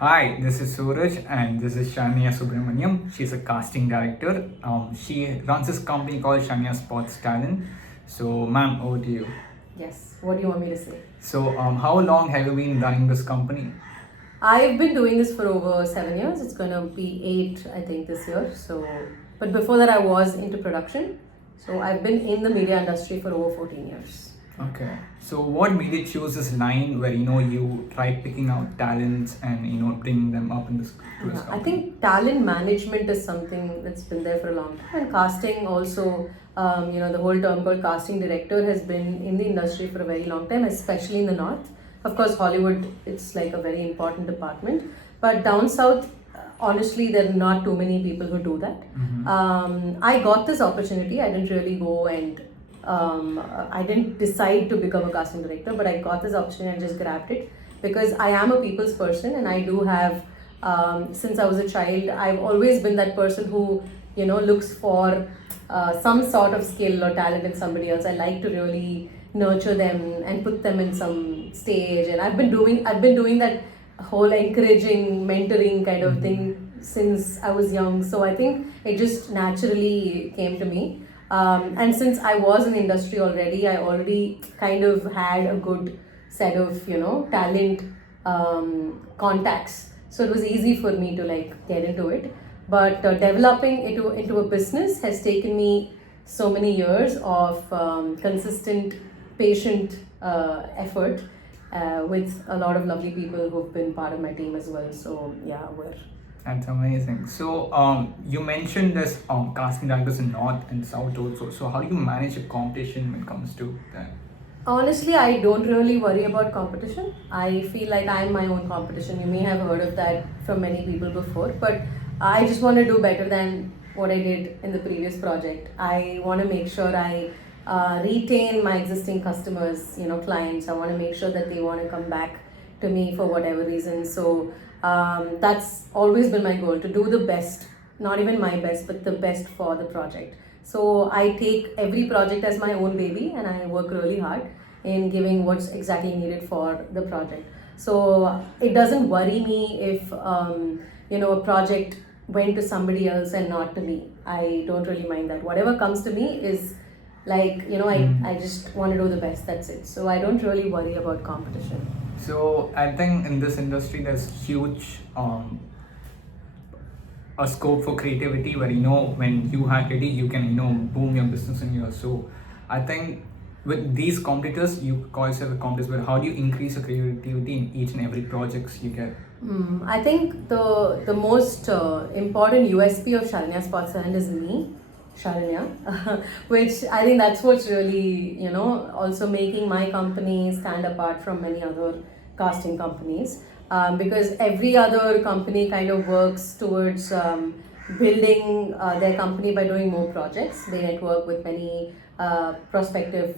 Hi, this is Suraj and this is Shania Subramaniam. She's a casting director. She runs this company called Shania Sports Talent. So, ma'am, over to you. Yes. What do you want me to say? So, how long have you been running this company? I've been doing this for over 7 years. It's gonna be 8, I think, this year. But before that, I was into production. So I've been in the media industry for over 14 years. Okay. So, what made you choose this line where you try picking out talents and bringing them up in this to this I company? think talent management is something that's been there for a long time, and casting also. The whole term called casting director has been in the industry for a very long time, especially in the north. Of course, Hollywood, it's like a very important department, but down south, honestly, there are not too many people who do that. I got this opportunity. I didn't really go and I didn't decide to become a casting director, but I got this opportunity and just grabbed it because I am a people's person, and I do have, since I was a child, I've always been that person who, looks for some sort of skill or talent in somebody else. I like to really nurture them and put them in some stage, and I've been doing that whole encouraging, mentoring kind of thing since I was young. So I think it just naturally came to me. And since I was in the industry already, I already kind of had a good set of talent contacts. So it was easy for me to like get into it. But developing into a business has taken me so many years of consistent, patient effort with a lot of lovely people who've been part of my team as well. So yeah, we're That's amazing. So, you mentioned this casting directors in North and South also. So, how do you manage a competition when it comes to that? honestly, I don't really worry about competition. I feel like I'm my own competition. You may have heard of that from many people before, but I just want to do better than what I did in the previous project. I want to make sure I retain my existing customers, clients. I want to make sure that they want to come back to me for whatever reason. So that's always been my goal, to do the best, not even my best, but the best for the project. So I take every project as my own baby, and I work really hard in giving what's exactly needed for the project. So it doesn't worry me if a project went to somebody else and not to me. I don't really mind that. Whatever comes to me is like, I just want to do the best. That's it. So I don't really worry about competition. So, I think in this industry, there's huge a scope for creativity where when you are ready, you can boom your business in here. So, I think with these competitors, you call yourself a competitor, but how do you increase your creativity in each and every projects you get? I think the most important USP of Sharanya Sports Talent is me, Sharanya, which I think that's what's really also making my company stand apart from many other casting companies. Because every other company kind of works towards building their company by doing more projects. They network with many prospective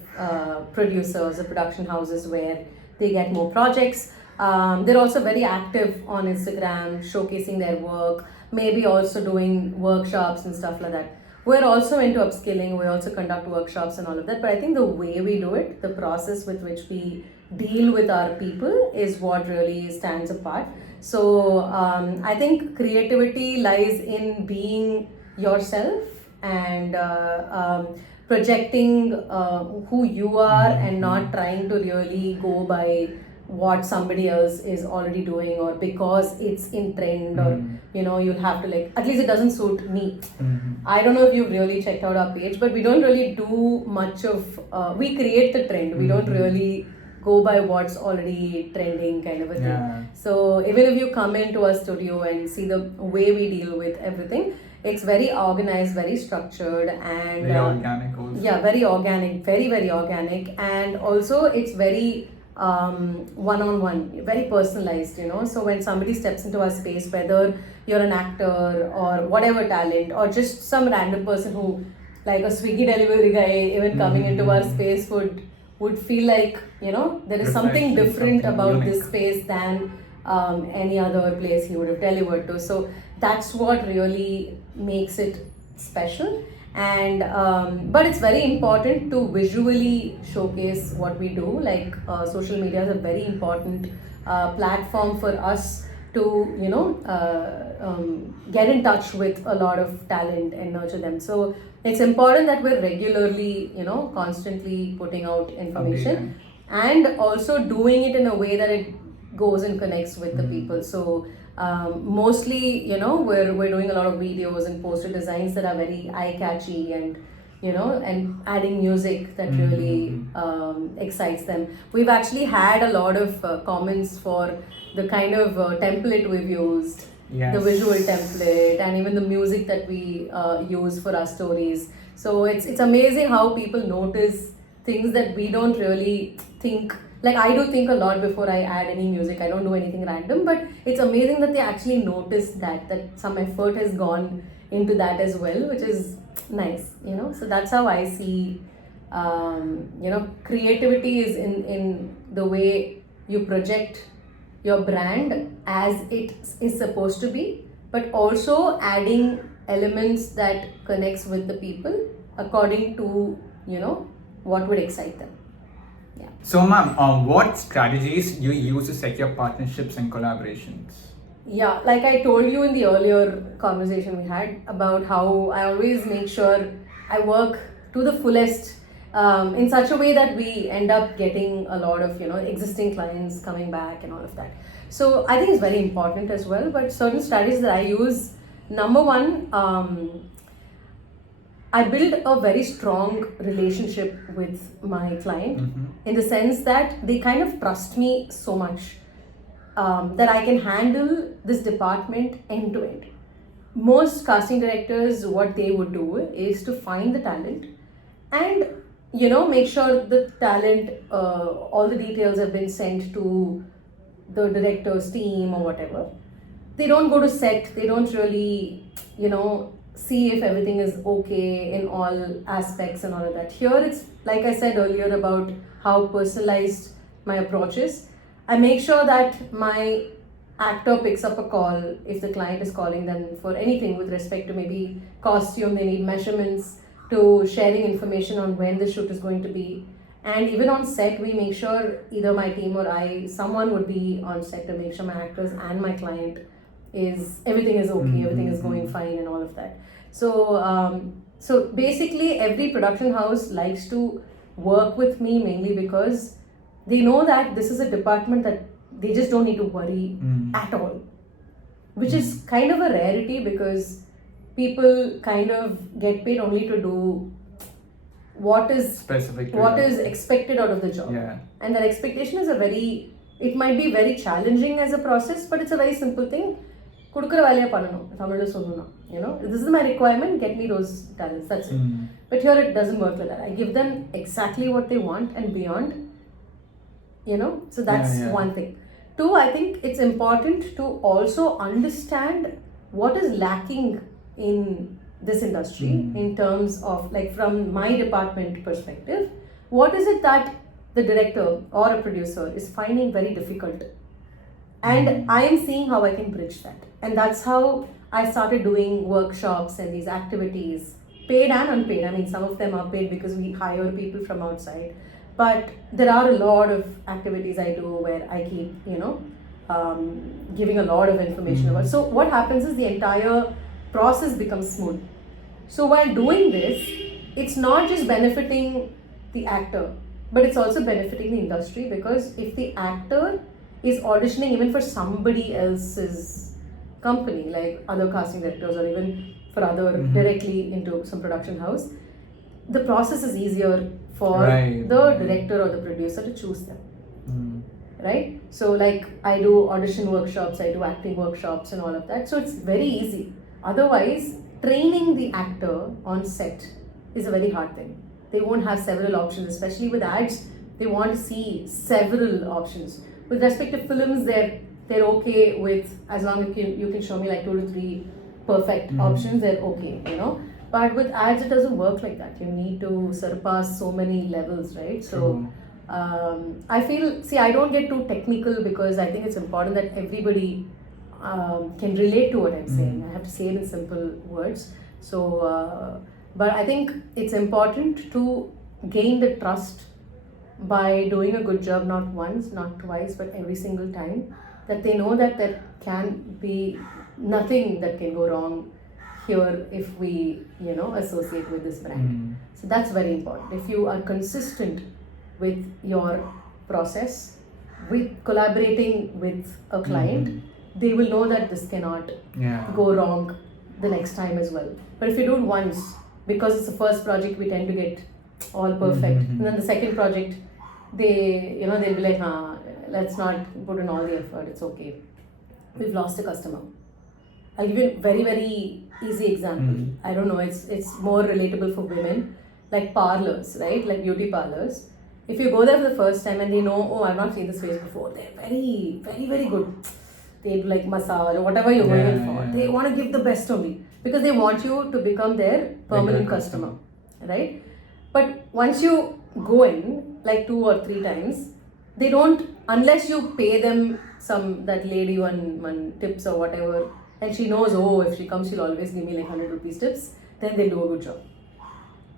producers or production houses where they get more projects. They're also very active on Instagram, showcasing their work, maybe also doing workshops and stuff like that. We're also into upskilling, we also conduct workshops and all of that. But I think the way we do it, the process with which we deal with our people, is what really stands apart. So I think creativity lies in being yourself and projecting who you are, and not trying to really go by what somebody else is already doing, or because it's in trend, or you'll have to, like, at least it doesn't suit me. I don't know if you've really checked out our page, but we don't really do much of we create the trend. We don't really go by what's already trending, kind of a thing. Yeah. So even if you come into our studio and see the way we deal with everything, it's very organized, very structured, and Very organic also. yeah, very organic, very very organic. And also it's very one-on-one, very personalized. So when somebody steps into our space, whether you're an actor or whatever talent, or just some random person who, like a Swiggy delivery guy, even coming into our space, would feel like there is something Reflection, different something about unique. this space than any other place he would have delivered to. So that's what really makes it special. And but it's very important to visually showcase what we do. Like social media is a very important platform for us to, get in touch with a lot of talent and nurture them. So it's important that we're regularly, constantly putting out information and also doing it in a way that it goes and connects with the people. So mostly, we're doing a lot of videos and poster designs that are very eye-catchy and and adding music that really excites them. We've actually had a lot of comments for the kind of template we've used, the visual template, and even the music that we use for our stories. So it's amazing how people notice things that we don't really think. Like, I do think a lot before I add any music. I don't do anything random, but it's amazing that they actually notice that some effort has gone into that as well, which is nice. So that's how I see creativity is in the way you project your brand as it is supposed to be, but also adding elements that connects with the people according to what would excite them. Yeah. So ma'am, what strategies do you use to secure partnerships and collaborations? Yeah, like I told you in the earlier conversation we had about how I always make sure I work to the fullest in such a way that we end up getting a lot of existing clients coming back and all of that. So I think it's very important as well. But certain strategies that I use, number one, I build a very strong relationship with my client in the sense that they kind of trust me so much. That I can handle this department end to end. Most casting directors, what they would do is to find the talent and make sure the talent, all the details have been sent to the director's team or whatever. They don't go to set, they don't really see if everything is okay in all aspects and all of that. Here it's, like I said earlier, about how personalized my approach is. I make sure that my actor picks up a call if the client is calling them for anything with respect to maybe costume, they need measurements, to sharing information on when the shoot is going to be. And even on set, we make sure either my team or someone would be on set to make sure my actors and my client everything is okay, everything is going fine and all of that. So basically every production house likes to work with me mainly because they know that this is a department that they just don't need to worry at all, which is kind of a rarity because people kind of get paid only to do what is specific, what is expected out of the job. And that expectation is it might be very challenging as a process, but it's a very simple thing. This is my requirement, get me those talents, that's it. But here it doesn't work like that. I give them exactly what they want and beyond. So that's one thing. Two, I think it's important to also understand what is lacking in this industry in terms of, like, from my department perspective, what is it that the director or a producer is finding very difficult, and I am seeing how I can bridge that. And that's how I started doing workshops and these activities, paid and unpaid. I mean, some of them are paid because we hire people from outside. But there are a lot of activities I do where I keep, giving a lot of information about. So what happens is the entire process becomes smooth. So while doing this, it's not just benefiting the actor, but it's also benefiting the industry, because if the actor is auditioning even for somebody else's company, like other casting directors or even for other directly into some production house, the process is easier for the director or the producer to choose them. Right? So like I do audition workshops, I do acting workshops and all of that. So it's very easy. Otherwise, training the actor on set is a very hard thing. They won't have several options, especially with ads. They want to see several options. With respect to films, they're okay with, as long as you can show me like 2 to 3 perfect options, they're okay, But with ads, it doesn't work like that. You need to surpass so many levels, right? So I feel, I don't get too technical because I think it's important that everybody can relate to what I'm saying. I have to say it in simple words. So, but I think it's important to gain the trust by doing a good job, not once, not twice, but every single time. that they know that there can be nothing that can go wrong here if we, associate with this brand. So that's very important. If you are consistent with your process, with collaborating with a client, they will know that this cannot go wrong the next time as well. But if you do it once, because it's the first project, we tend to get all perfect. And then the second project, they'll be like, let's not put in all the effort, it's okay. We've lost a customer. I'll give you a very, very easy example. I don't know, it's more relatable for women, like parlors, right? Like beauty parlors. If you go there for the first time and they know, oh, I've not seen this face before, they're very, very, very good. They do like massage or whatever you're going in for. They want to give the best only because they want you to become their permanent customer, right? But once you go in like 2 or 3 times, they don't, unless you pay them that lady one tips or whatever, and she knows, oh, if she comes, she'll always give me like 100 rupees tips, then they'll do a good job.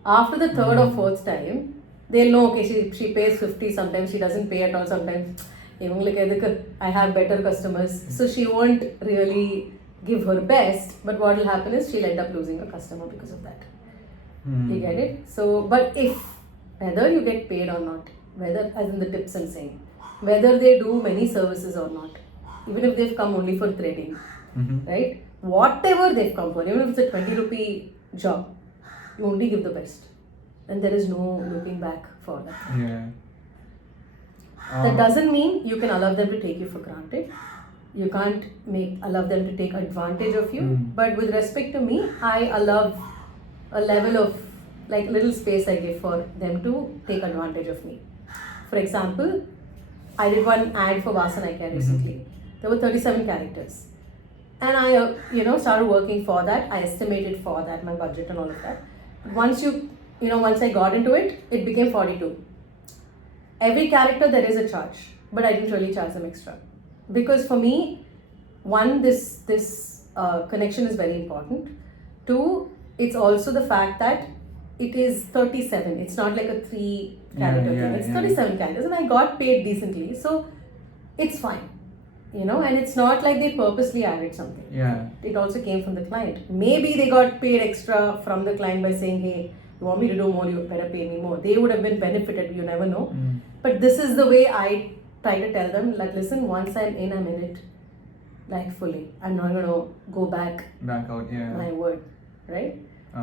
After the 3rd or 4th time, they'll know, okay, she pays 50, sometimes she doesn't pay at all, sometimes I have better customers, so she won't really give her best, but what will happen is she'll end up losing a customer because of that. You get it? So, but whether you get paid or not, whether, as in the tips I'm saying, whether they do many services or not, even if they've come only for threading, right? Whatever they've come for, even if it's a 20 rupee job, you only give the best. And there is no looking back for that. Yeah. That doesn't mean you can allow them to take you for granted. You can't allow them to take advantage of you. But with respect to me, I allow a level of like little space I give for them to take advantage of me. For example, I did one ad for Vasan Care recently. There were 37 characters. And I, started working for that. I estimated for that, my budget and all of that. Once once I got into it, it became 42. Every character there is a charge, but I didn't really charge them extra. Because for me, one, this connection is very important. 2, it's also the fact that it is 37. It's not like a 3 character thing. It's 37 characters and I got paid decently. So it's fine. And it's not like they purposely added something. Yeah. It also came from the client. Maybe they got paid extra from the client by saying, hey, you want me to do more, you better pay me more. They would have been benefited, you never know. But this is the way I try to tell them, like, listen, once I'm in it, like fully. I'm not going to go back out, my word, right?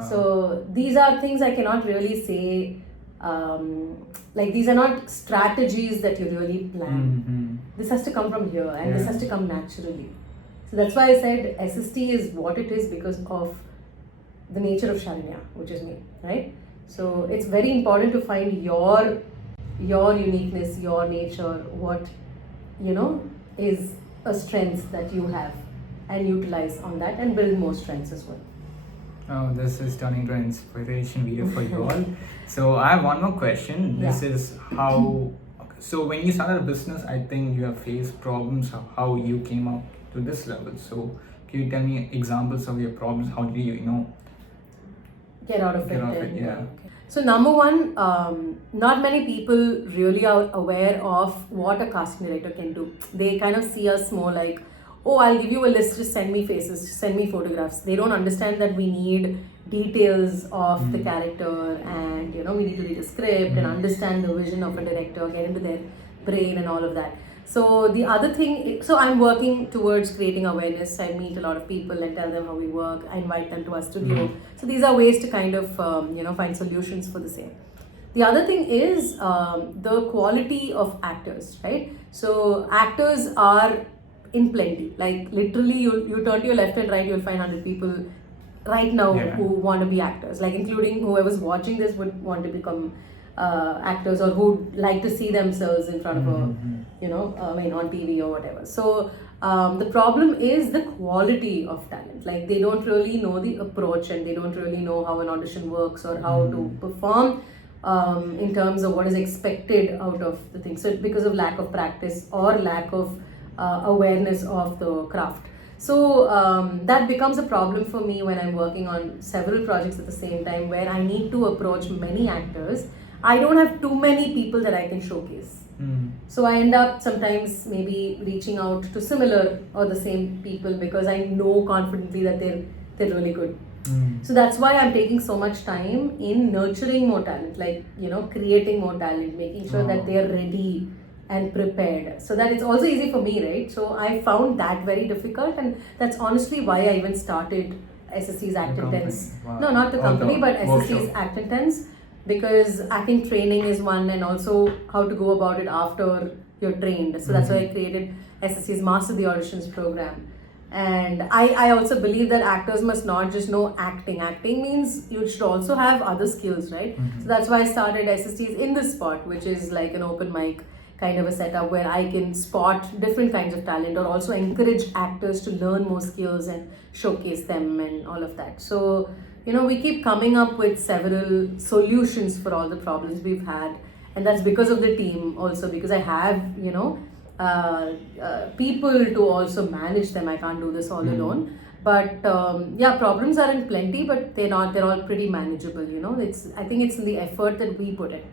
So these are things I cannot really say, like these are not strategies that you really plan. This has to come from here and this has to come naturally. So that's why I said SST is what it is because of the nature of Sharanya, which is me, right? So it's very important to find your uniqueness, your nature, what is a strength that you have, and utilize on that and build more strengths as well. Oh, this is turning into an inspiration video for you all. So I have one more question. This is how. So when you started a business, I think you have faced problems of how you came up to this level. So can you tell me examples of your problems? How did you get out of it? Yeah. Okay. So number one, not many people really are aware of what a casting director can do. They kind of see us more like, oh, I'll give you a list, just send me faces, just send me photographs. They don't understand that we need details of the character and we need to read a script and understand the vision of a director, get into their brain and all of that. So the other thing, so I'm working towards creating awareness. I meet a lot of people and tell them how we work. I invite them to our studio. So these are ways to kind of, find solutions for the same. The other thing is the quality of actors, right? So actors are in plenty. Like literally you turn to your left and right, you'll find 100 people right now who want to be actors, like including whoever's watching this would want to become actors or who'd like to see themselves in front of on TV or whatever. So the problem is the quality of talent. Like they don't really know the approach and they don't really know how an audition works or how to perform in terms of what is expected out of the thing. So because of lack of practice or lack of awareness of the craft. So that becomes a problem for me when I'm working on several projects at the same time where I need to approach many actors. I don't have too many people that I can showcase. So I end up sometimes maybe reaching out to similar or the same people because I know confidently that they're really good. So that's why I'm taking so much time in nurturing more talent, like, creating more talent, making sure that they're ready and prepared, so that it's also easy for me, right? So I found that very difficult, and that's honestly why I even started SSC's Act Intense. Wow. No, not the company, but SSC's workshop. Act Intense, because acting training is one, and also how to go about it after you're trained. So that's why I created SSC's Master the Auditions program. And I also believe that actors must not just know acting. Acting means you should also have other skills, right? So that's why I started SSTs in this spot, which is like an open mic kind of a setup where I can spot different kinds of talent, or also encourage actors to learn more skills and showcase them and all of that. So, we keep coming up with several solutions for all the problems we've had. And that's because of the team also, because I have, people to also manage them. I can't do this all alone. But yeah, problems are in plenty, but they're all pretty manageable. I think it's in the effort that we put in.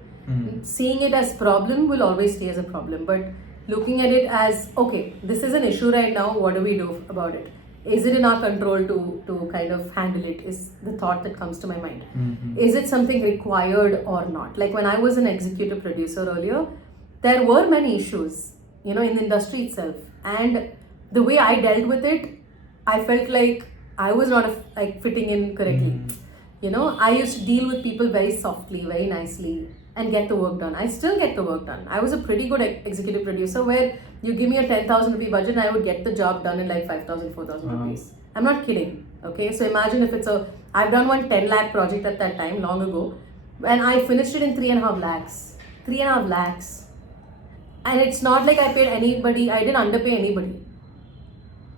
Seeing it as problem will always stay as a problem, but looking at it as, okay, this is an issue right now, what do we do about it? Is it in our control to kind of handle it, is the thought that comes to my mind. Is it something required or not? Like when I was an executive producer earlier, there were many issues, in the industry itself, and the way I dealt with it, I felt like I was not fitting in correctly. I used to deal with people very softly, very nicely, and get the work done. I still get the work done. I was a pretty good executive producer where you give me a 10,000 rupee budget and I would get the job done in like 5,000, 4,000 rupees. I'm not kidding. Okay, so imagine if I've done one 10 lakh project at that time, long ago, and I finished it in 3.5 lakhs. 3.5 lakhs. And it's not like I paid anybody, I didn't underpay anybody.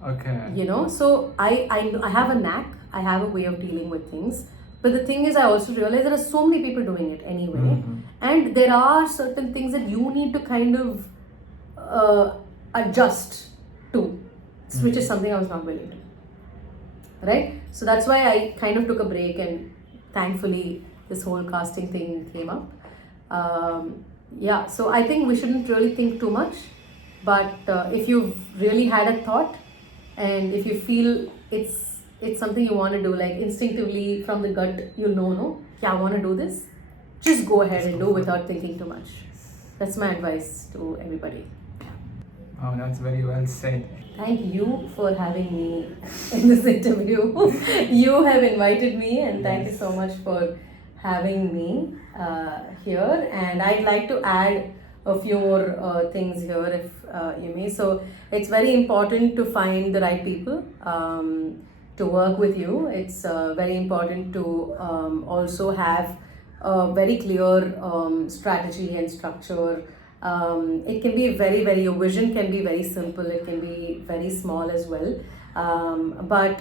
Okay. So I have a knack, I have a way of dealing with things. But the thing is, I also realize there are so many people doing it anyway. And there are certain things that you need to kind of adjust to, which is something I was not willing to. Right? So that's why I kind of took a break, and thankfully this whole casting thing came up. Yeah, so I think we shouldn't really think too much. But if you've really had a thought, and if you feel it's something you want to do, like instinctively from the gut, you'll know, no, yeah, I want to do this. Just go ahead and do without thinking too much. That's my advice to everybody. Oh, that's very well said. Thank you for having me in this interview. You have invited me, and thank you so much for having me here. And I'd like to add a few more things here, if you may. So it's very important to find the right people to work with you. It's very important to also have a very clear strategy and structure. It can be your vision can be very simple, it can be very small as well. But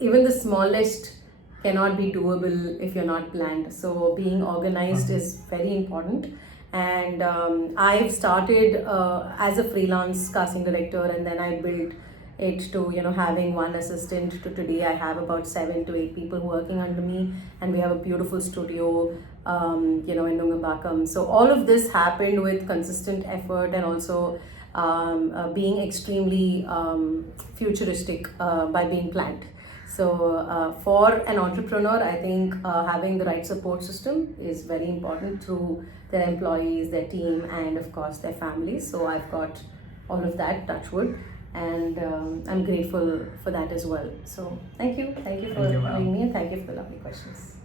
even the smallest cannot be doable if you're not planned. So being organized is very important. And I've started as a freelance casting director, and then I built it to having one assistant, to today I have about 7 to 8 people working under me, and we have a beautiful studio in Nungambakam. So all of this happened with consistent effort, and also being extremely futuristic by being planned. So for an entrepreneur, I think having the right support system is very important through their employees, their team, and of course their families. So I've got all of that, touch wood, and I'm grateful for that as well. So thank you for having me, and thank you for the lovely questions.